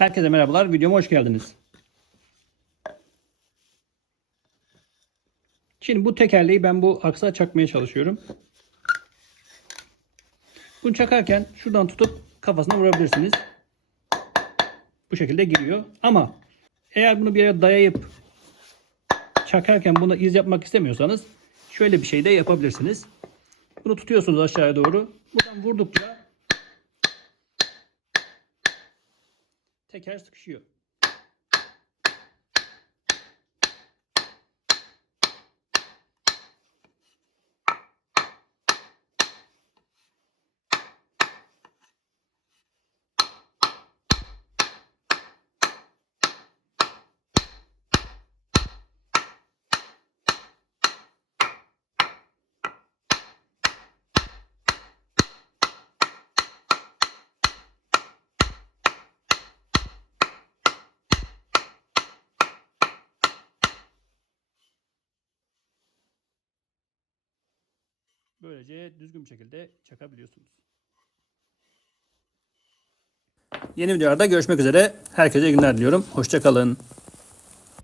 Herkese merhabalar. Videoma hoş geldiniz. Şimdi bu tekerleği ben bu aksa çakmaya çalışıyorum. Bunu çakarken şuradan tutup kafasına vurabilirsiniz. Bu şekilde giriyor. Ama eğer bunu bir yere dayayıp çakarken buna iz yapmak istemiyorsanız şöyle bir şey de yapabilirsiniz. Bunu tutuyorsunuz aşağıya doğru. Buradan vurdukça teker sıkışıyor. Böylece düzgün bir şekilde çakabiliyorsunuz. Yeni videolarda görüşmek üzere. Herkese iyi günler diliyorum. Hoşçakalın.